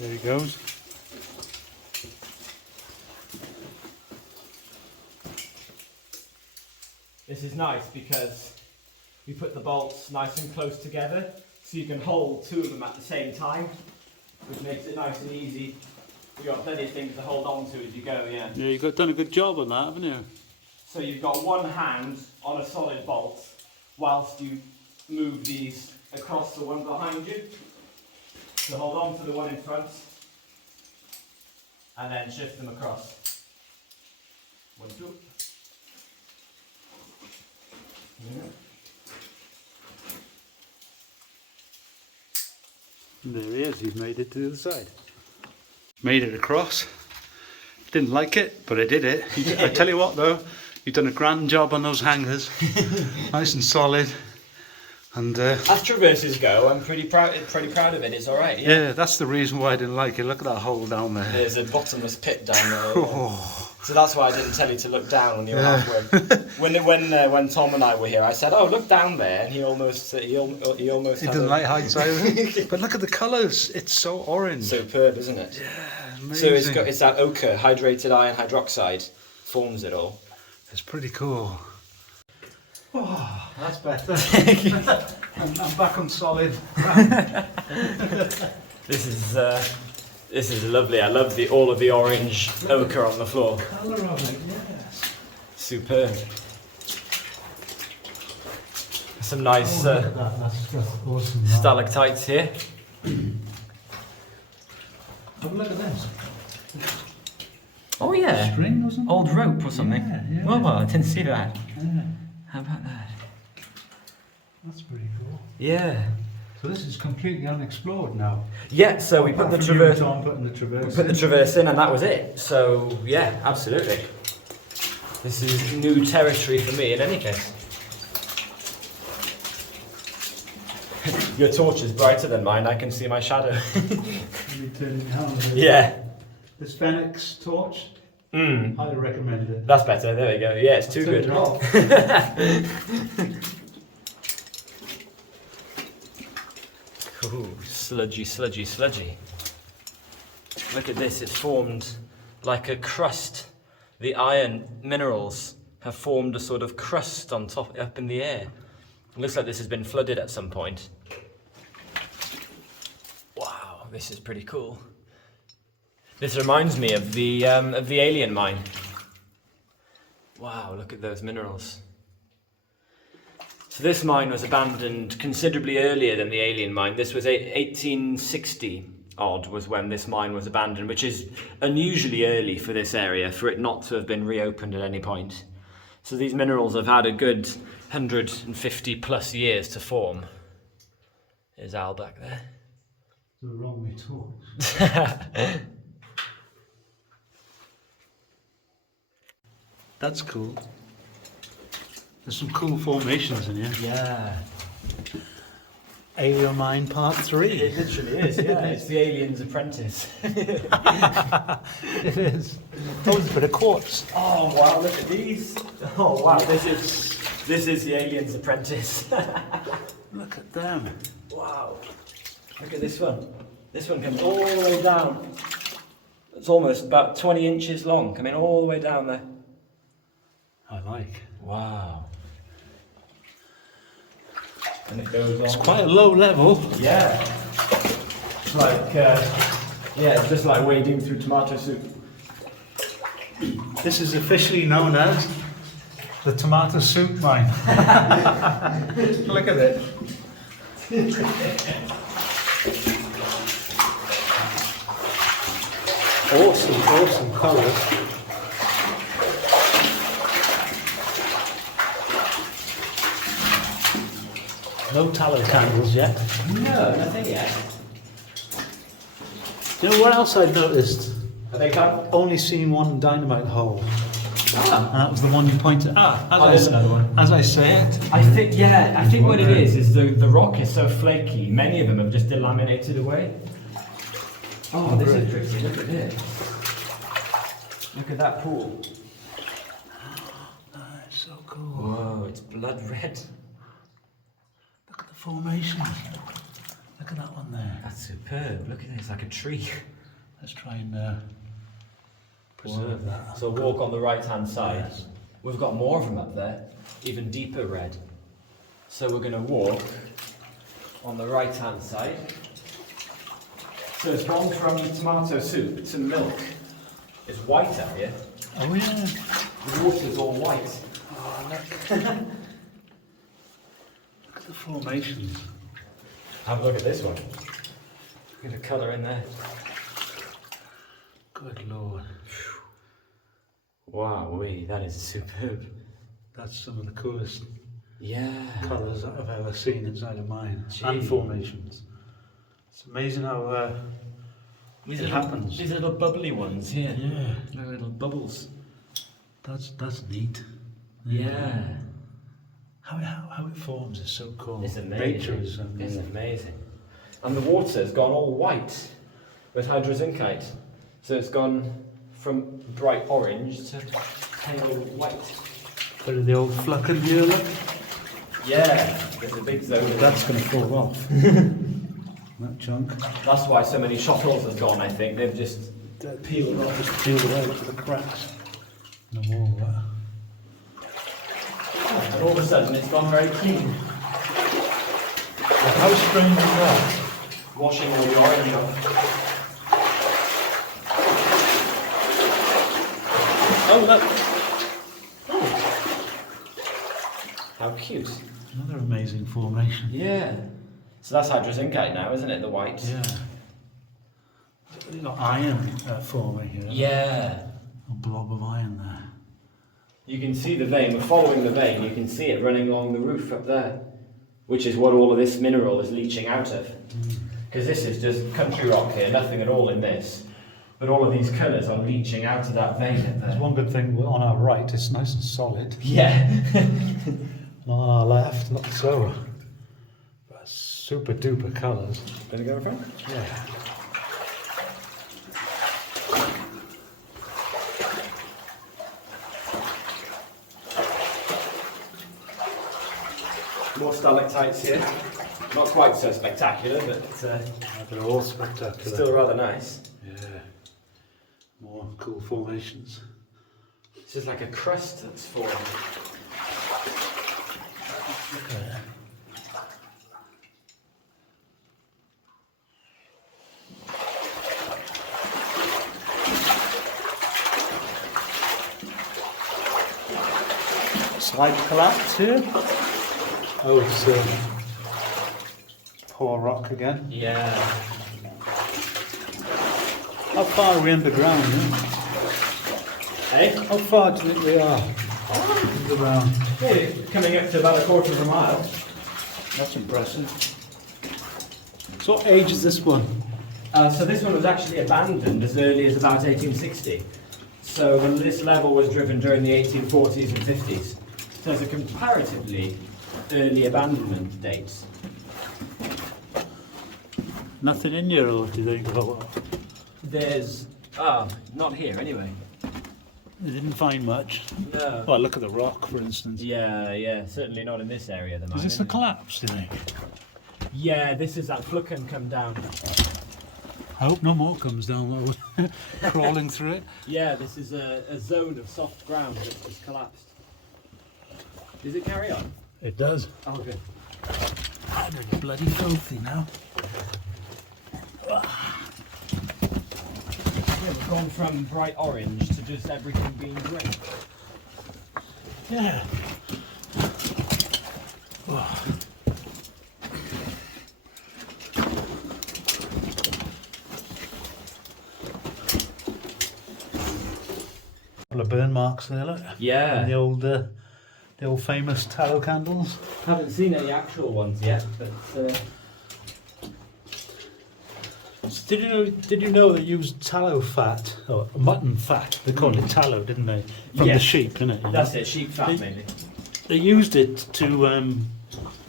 There he goes. This is nice because we put the bolts nice and close together, so you can hold two of them at the same time, which makes it nice and easy. You've got plenty of things to hold on to as you go, yeah. Yeah, you've done a good job on that, haven't you? So you've got one hand on a solid bolt, whilst you move these across the one behind you. So hold on to the one in front, and then shift them across. 1, 2. Yeah. And there he is, he's made it to the other side. Made it across. Didn't like it, but I did it. I tell you what though, you've done a grand job on those hangers. Nice and solid. And as traverses go, I'm pretty proud of it. It's all right. yeah, that's the reason why I didn't like it. Look at that hole down there. There's a bottomless pit down there. Oh. So that's why I didn't tell you to look down when you were halfway. When Tom and I were here, I said, "Oh, look down there," and he almost He doesn't like heights either. But look at the colours. It's so orange. Superb, isn't it? Yeah, amazing. So it's that ochre, hydrated iron hydroxide, forms it all. It's pretty cool. Oh, that's better. I'm back on solid ground. This is lovely. I love all of the orange ochre on the floor. The colour of it, yes. Superb. Some nice Look at that. That's awesome. stalactites here. Have a look at this. Oh yeah. String or something? Old rope or something. Yeah. Oh, well, I didn't see that. Yeah. How about that? That's pretty cool. Yeah. So this is completely unexplored now. Yeah, so we put the traverse on, putting the traverse. We put the traverse in and that was it. So yeah, absolutely. This is new territory for me in any case. Your torch is brighter than mine, I can see my shadow. Let me turn it down a bit. Yeah. This Phoenix torch, Mm. highly recommend it. That's better, there we go. Yeah, it's too Turn good. it off. Ooh, sludgy, sludgy, sludgy. Look at this, it's formed like a crust. The iron minerals have formed a sort of crust on top, up in the air. It looks like this has been flooded at some point. Wow, this is pretty cool. This reminds me of the alien mine. Wow, look at those minerals. So this mine was abandoned considerably earlier than the alien mine. This was 1860 odd was when this mine was abandoned, which is unusually early for this area, for it not to have been reopened at any point. So these minerals have had a good 150 plus years to form. There's Al back there. The wrong way torch. That's cool. There's some cool formations in here. Yeah. Alien Mine Part 3. It literally is, yeah. It's the alien's apprentice. It is. Oh, there's a bit of quartz. Oh wow, look at these. Oh wow, this is the alien's apprentice. Look at them. Wow. Look at this one. This one comes all the way down. It's almost about 20 inches long, coming all the way down there. I like. Wow. And it goes on. It's quite a low level. Yeah. It's like, yeah, it's just like wading through tomato soup. This is officially known as the tomato soup mine. Look at it. Awesome colours. No tallow candles yet. No, nothing yet. Do you know what else I've noticed? Are they come? Only seen one dynamite hole. Ah. And that was the one you pointed at. there's another one. As I say it. I think what it is the rock is so flaky, many of them have just delaminated away. Oh, this is pretty. Look at this. Look at that pool. Oh, it's so cool. Whoa, it's blood red. Look at the formations. Look at that one there. That's superb. Look at it, it's like a tree. Let's try and preserve that. So walk on the right-hand side. Yes. We've got more of them up there, even deeper red. So we're going to walk on the right-hand side. So it's gone from tomato soup to milk. It's white up here. Oh yeah. The water's all white. Oh, look. Look at the formations. Have a look at this one. Look at the colour in there. Good lord. Wow, that is superb. That's some of the coolest colours that I've ever seen inside a mine. Gee. And formations. It's amazing how it happens. These little bubbly ones here. Yeah. They're little bubbles. That's neat. Yeah. How it forms is so cool. It's amazing. Nature is It's amazing. And the water's gone all white with hydrozincite. So it's gone from bright orange to pale white. Bit of the old fluck in here, look. Yeah, there's a big zone. That's going to fall off. That chunk. That's why so many shot holes have gone, I think. They've just peeled off. Just peeled away to the cracks in the wall. And all of a sudden it's gone very clean. How strange is that? Washing all the orange off. Oh, look. How cute. Another amazing formation. Yeah. So that's hydrozincite now, isn't it? The white. Yeah. You've got iron forming here. Yeah. A blob of iron there. You can see the vein. We're following the vein. You can see it running along the roof up there, which is what all of this mineral is leaching out of. Because this is just country rock here, nothing at all in this. But all of these colours are leaching out of that vein up there. There's one good thing on our right, it's nice and solid. Yeah. And on our left, not so. But super duper colours. Gonna go in front? Yeah. More stalactites here. Not quite so spectacular, but They're all spectacular. still rather nice. Yeah. More cool formations. It's just like a crust that's formed. Look at it. Slight collapse here. Oh, it's poor rock again. Yeah. How far are we underground? Hey? How far do you think we are underground? Yeah, coming up to about a quarter of a mile. That's impressive. So what age is this one? So this one was actually abandoned as early as about 1860. So when this level was driven during the 1840s and 50s. So it's a comparatively early abandonment date. Nothing in here, or do you think? There's... not here anyway. They didn't find much. No. Well, look at the rock, for instance. Yeah, certainly not in this area of the mine. Is this isn't a collapse, do you think? it? Yeah, this is that flucken come down. I hope no more comes down while we're crawling through it. Yeah, this is a zone of soft ground that's just collapsed. Does it carry on? It does. Oh, good. They're bloody filthy now. Yeah, we've gone from bright orange to just everything being grey. Yeah. Couple of burn marks there, look. Yeah. And the old famous tallow candles. Haven't seen any actual ones yet, but So did you know they used tallow fat, or mutton fat? They called it tallow, didn't they? From Yeah. the sheep, didn't it? that's it, sheep fat mainly. They used it to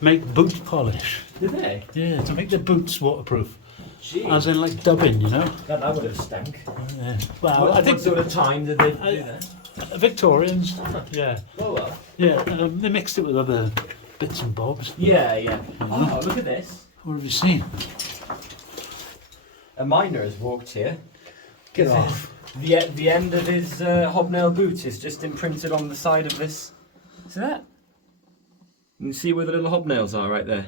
make boot polish. Did they? Yeah, to make the boots waterproof. Gee, As in like dubbing, you know? that would have stank. Yeah. Well, I think what sort of time did they do that? Victorians, yeah. Oh well. Yeah, they mixed it with other bits and bobs. Yeah. Oh, look at this. What have you seen? A miner has walked here. Get This off. is the end of his hobnail boot is just imprinted on the side of this. See that? You can see where the little hobnails are right there.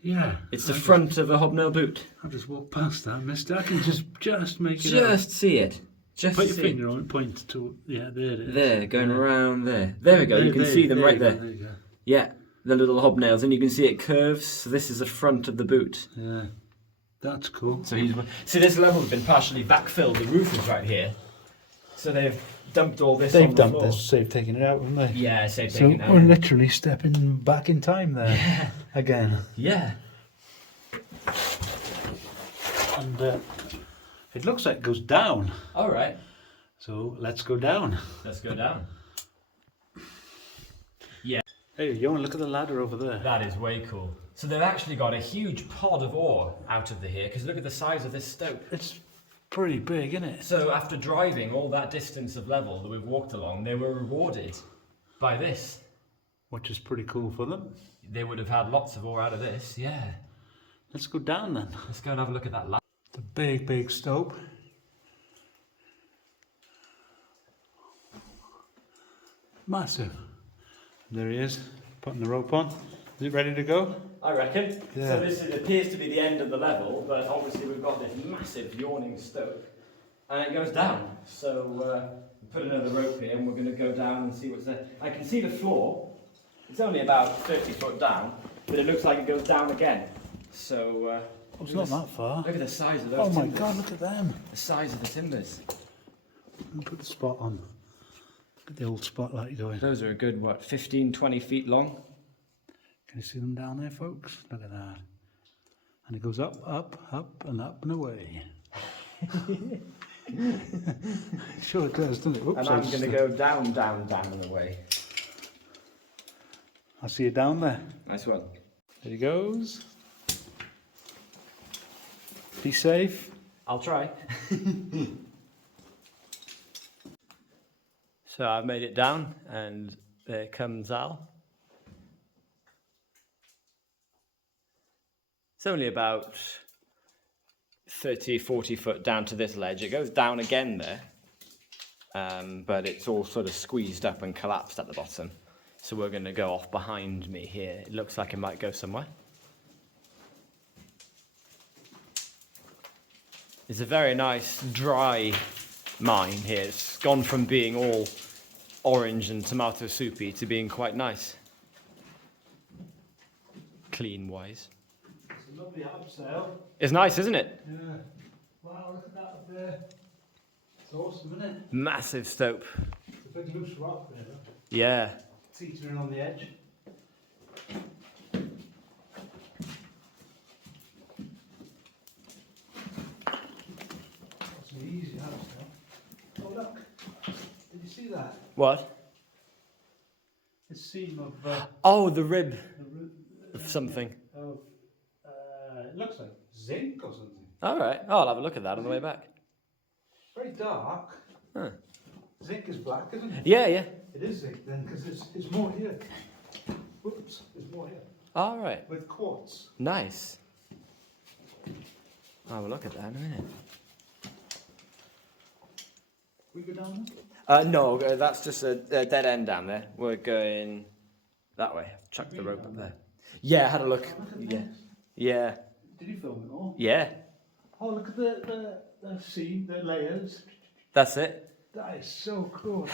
Yeah. It's the front of a hobnail boot. I've just walked past that, mister. I can just make it out. Just see it. Just Put your see finger on it, point to, yeah, there it is. There, going around there. There we go, you can see them right there. There you go. Yeah, the little hobnails, and you can see it curves. So this is the front of the boot. Yeah, that's cool. So see, this level's been partially backfilled. The roof is right here, so they've dumped all this. They've dumped this, they've taken it out, haven't they? Yeah, they've So taken it out. we're literally stepping back in time there again. Yeah. And it looks like it goes down. All right. So let's go down. Let's go down. Yeah. Hey, you want to look at the ladder over there? That is way cool. So they've actually got a huge pod of ore out of here, because look at the size of this stope. It's pretty big, isn't it? So after driving all that distance of level that we've walked along, they were rewarded by this. Which is pretty cool for them. They would have had lots of ore out of this, yeah. Let's go down then. Let's go and have a look at that ladder. The big, big stope. Massive. There he is, putting the rope on. Is it ready to go? I reckon. Yeah. So this appears to be the end of the level, but obviously we've got this massive yawning stope, and it goes down. So we put another rope here, and we're going to go down and see what's there. I can see the floor. It's only about 30 foot down, but it looks like it goes down again. So Oh, it's not that far. look at the size of those. Oh my timbers. god, look at them. The size of the timbers. Put the spot on. Look at the old spotlight going. Those are a good, what, 15, 20 feet long? Can you see them down there, folks? Look at that. And it goes up, up, up, and up and away. Sure it does, doesn't it? Oops, And I'm going to go down, down, down and away. I see you down there. Nice one. There he goes. Be safe. I'll try. So I've made it down, and there comes Al. It's only about 30, 40 foot down to this ledge. It goes down again there, but it's all sort of squeezed up and collapsed at the bottom. So we're going to go off behind me here. It looks like it might go somewhere. It's a very nice dry mine here. It's gone from being all orange and tomato soupy to being quite nice. Clean wise. It's a lovely abseil. It's nice, isn't it? Yeah. Wow, look at that up there. It's awesome, isn't it? Massive stope. It's a big loose rock there, look. Yeah. Teetering on the edge. That's an easy abseil. Oh look, did you see that? What? The seam of Oh, the rib the of something. of it looks like zinc or something. All right. Oh, I'll have a look at that on the way back. Very dark. Huh. Zinc is black, isn't it? Yeah, yeah. It is zinc then, because it's more here. Whoops, there's more here. All right. With quartz. Nice. I'll have a look at that in a minute. We go down there? No, that's just a dead end down there. We're going that way. Chuck the rope up there. Yeah, I had a look. Look at Yeah. this. Yeah. Did you film it all? Yeah. Oh, look at the seam, the layers. That's it. That is so cool.